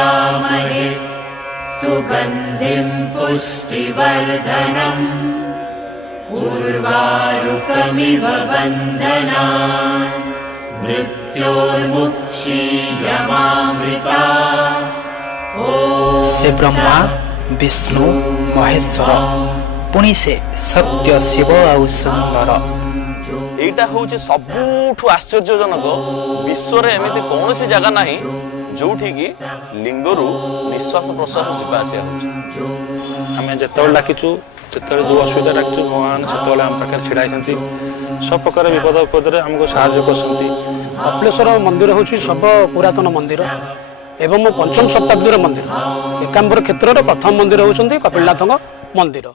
पूजयामहे सुगन्धिं पुष्टिवर्धनम् उर्वारुकमिव बन्धनान् मृत्योर्मुक्षीयमामृता। से ब्रह्मा विष्णु महेश्वर पुणी से सत्य शिव आउ सुंदर। एटा होचे सबुठु आश्चर्यजनक विश्व रे एमिति कोनोसी जगह नाही जोठी की लिंगरु निश्वास प्रश्वास जिबा आसिया होचे। हमें जेतबेले डाकिचु जेतबेले जो असुविधा डाकिचु भगवान सेतबेले हम पाखे छिड़ा होती सब प्रकार विपद विपद हमको साहाय्य करसंती। कपिलेश्वर मंदिर होची सब पुरातन मंदिर एवं पंचम शताब्दी मंदिर एकाम्बर क्षेत्र प्रथम मंदिर होचंती कपिलनाथ मंदिर।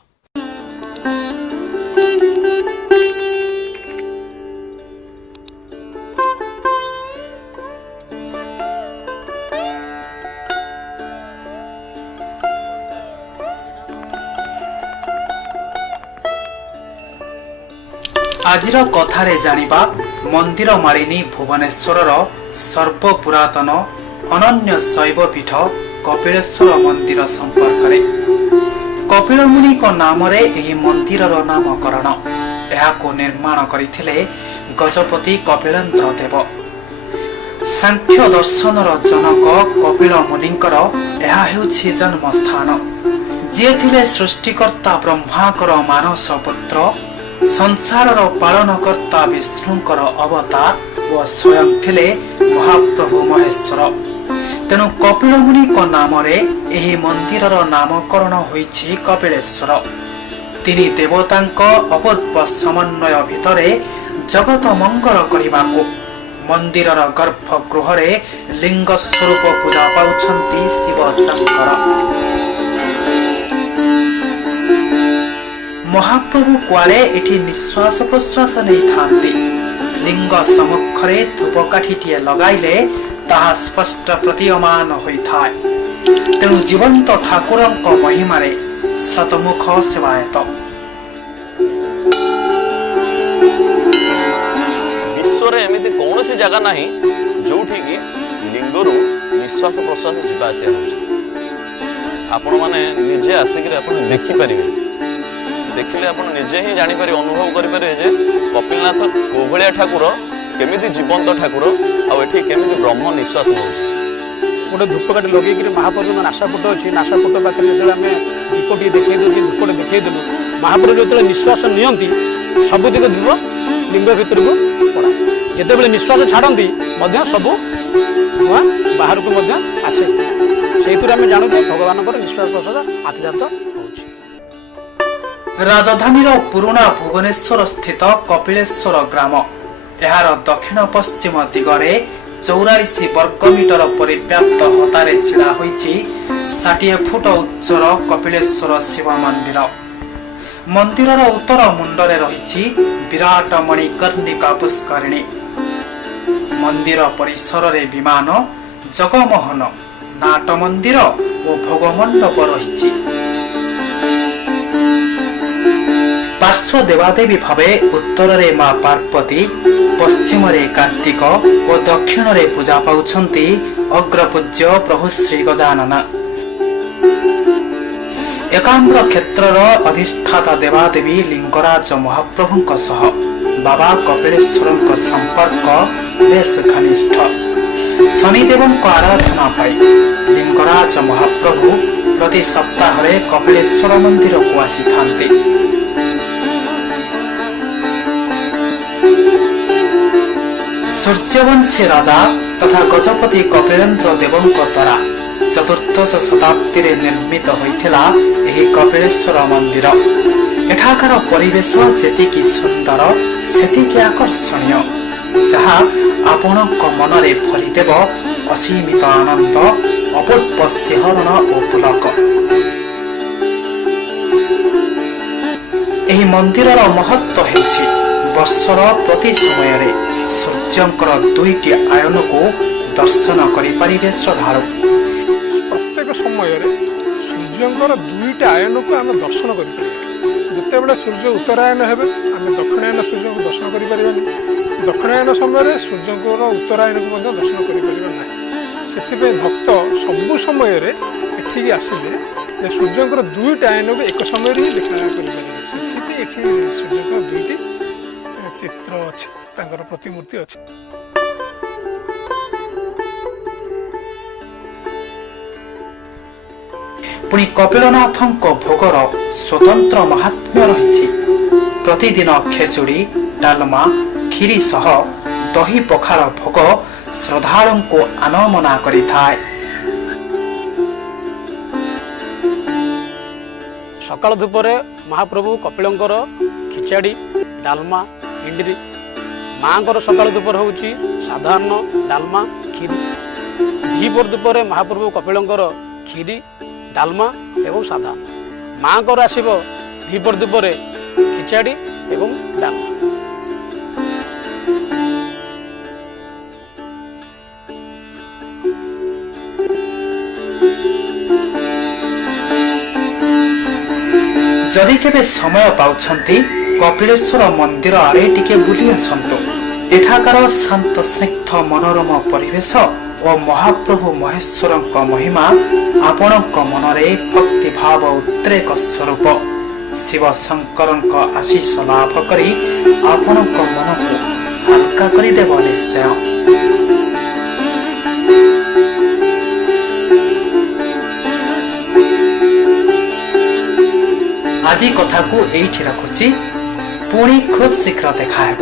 आजिर कथारे जानिबा मंदिर मालिनी भुवनेश्वर सर्वपुरातन अनन्य शैव पीठ कपिलेश्वर मंदिर संपर्क में। कपिल मुनि नाम मंदिर नामकरण को निर्माण करथिले गजपति कपिलेन्द्र देव। सांख्य दर्शन जनक कपिल मुनिंकर यह हेउछि जन्मस्थान। जे थिले सृष्टिकर्ता ब्रह्माकर मानस पुत्र संसार पालनकर्ता विष्णुकर अवतार व स्वयं थिले महाप्रभु महेश्वर। तेणु कपिल मुनि नाम एही मंदिर नामकरण होइछि कपिलेश्वर। तिनी देवतांक अपूर्व समन्वय भितरे जगत मंगल करिबाको मंदिर गर्भगृह लिंग स्वरूप पूजा पाउछन्ति शिव शंकर। महाप्रभु कुआरे एठी निश्वास प्रश्वास नहीं थांती। लिंग सम्मुखरे धूपकाठीटीए लगाइले ताहा स्पष्ट प्रतीयमान होइथाय। तेणु जीवंत ठाकुरंक महिमारे शतमुख सेवायत। विश्व रे एमिति कोनोसी जगह नाही जोठी की लिंगरु निश्वास प्रश्वास जिबा आसिया होची। आपण माने निजे आसिक आपण देखि परिबे। देखिले आपण निजे ही जानि पारि अनुभव करि पारे जे कपिलनाथ कोभलिया ठाकुर केमिति जीवंत ठाकुर आ एठी केमिति ब्रह्म निश्वास होउछि। गोटे धूपकाठी लगे महाप्रभु नासापुट अच्छी नासापुट पाखे जो आम दीपटी देखा दूँ धूपटे देखा देलु महाप्रभु जो निश्वास नियंती सबुतिक धूप लिंग भितर को पड़ा जिते निश्वास छाड़ती सब बाहर को आसे से आम जानू भगवान निश्वास प्रश्वास आत्मजात हो। राजधानीर पुराना भुवनेश्वर स्थित कपिलेश्वर ग्राम यार दक्षिण पश्चिम दिगरे 44 वर्गमीटर परिव्याप्त हतारे छिड़ा होइछि 60 फुट उच्चर कपिलेश्वर शिव मंदिर। मंदिरर उत्तर मुंडरे रहिछि विराट मणिकर्णिका पुष्करिणी। मंदिर परिसर रे विमान जगमोहन नाट मंदिर और भोगमंडप रहिछि। पार्श्व देवादेवी भावे उत्तर रे मां पार्वती पश्चिम रे कार्तिक और दक्षिण रे पूजा पाउछन्ति अग्रपूज्य प्रभु श्री गजानन। एकाम्र क्षेत्रर अधिष्ठाता देवादेवी लिंगराज महाप्रभुंक सह बाबा कपिलेश्वरंक संपर्क बेस घनिष्ठ। शनिदेवंक आराधना पाई लिंगराज महाप्रभु प्रति सप्ताह कपिलेश्वर मंदिर को आसी थांती। सूर्यवंशी राजा तथा गजपति कपिलेन्द्र देवंक द्वारा चतुर्दश शताब्दी रे निर्मित होइथिला एही कपिलेश्वर मंदिर। एठाकार परिवेश जेतिकी सुंदर सेतिकी आकर्षणीय जहा आपणक मनरे भरिदेव असीमित आनंद अपूर्व सिंहरण और पुलक। एही मंदिरर महत्व हेउछि वर्षर प्रति समय सूर्यंकर 2टी आयन को दर्शन करिपारिबे श्रद्धालु। प्रत्येक समय सूर्यंकर 2टी आयन को आम दर्शन करें। जिते सूर्य उत्तरायण हेबे आम दक्षिणायन सूर्य को दर्शन करें। दक्षिणायन समय सूर्यंकर उत्तरायण को दर्शन करें। से भक्त ସବୁ ସମୟରେ ଏଠିକି ଆସିଲେ ଯେ ସୂର୍ଯ୍ୟଙ୍କର ଦୁଇଟା ଆୟନକୁ ଏକ ସମୟରେ ହିଁ ଦେଖା କରିପାରିବେ। ସେଥିପାଇଁ ଏଠି ସୂର୍ଯ୍ୟଙ୍କର ଦୁଇଟି ଚିତ୍ର ଅଛି, ତାଙ୍କର ପ୍ରତିମୂର୍ତ୍ତି ଅଛି। ପୁଣି କପିଳନାଥଙ୍କ ଭୋଗର ସ୍ୱତନ୍ତ୍ର ମହାତ୍ମ୍ୟ ରହିଛି। ପ୍ରତିଦିନ ଖେଚୁଡ଼ି, ଡାଲମା, କ୍ଷୀରି ସହ ଦହି ପଖାଳ ଭୋଗ ଶ୍ରଦ୍ଧାଳୁଙ୍କୁ ଆନମନା କରିଥାଏ। ସକାଳ ଧୂପରେ ମହାପ୍ରଭୁ କପିଳଙ୍କର ଖିଚାଡ଼ି, ଡାଲମା, ଇଣ୍ଡିରି। ମାଙ୍କର ସକାଳ ଧୂପରେ ହେଉଛି ସାଧାରଣ ଡାଲମା, କ୍ଷୀରି। ଦ୍ୱିପହର ଧୂପରେ ମହାପ୍ରଭୁ କପିଳଙ୍କର କ୍ଷୀରି, ଡାଲମା ଏବଂ ସାଧାରଣ। ମାଙ୍କର ଆସିବ ଦ୍ୱିପହର ଧୂପରେ ଖିଚାଡ଼ି ଏବଂ ଡାଲମା। ଯଦି କେବେ ସମୟ ପାଉଛନ୍ତି କପିଳେଶ୍ୱର ମନ୍ଦିର ଆଡ଼େ ଟିକେ ବୁଲି ଆସନ୍ତୁ। ଏଠାକାର ଶାନ୍ତ ସ୍ନିଗ୍ଧ ମନୋରମ ପରିବେଶ ଓ ମହାପ୍ରଭୁ ମହେଶ୍ୱରଙ୍କ ମହିମା ଆପଣଙ୍କ ମନରେ ଭକ୍ତିଭାବ ଉଦ୍ରେକ ସ୍ୱରୂପ ଶିବ ଶଙ୍କରଙ୍କ ଆଶୀଷ ଲାଭ କରି ଆପଣଙ୍କ ମନକୁ ହାଲକା କରିଦେବ ନିଶ୍ଚୟ। ଆଜି କଥାକୁ ଏଇଠି ରଖୁଛି। ପୁଣି ଖୁବ୍ ଶୀଘ୍ର ଦେଖା ହେବ।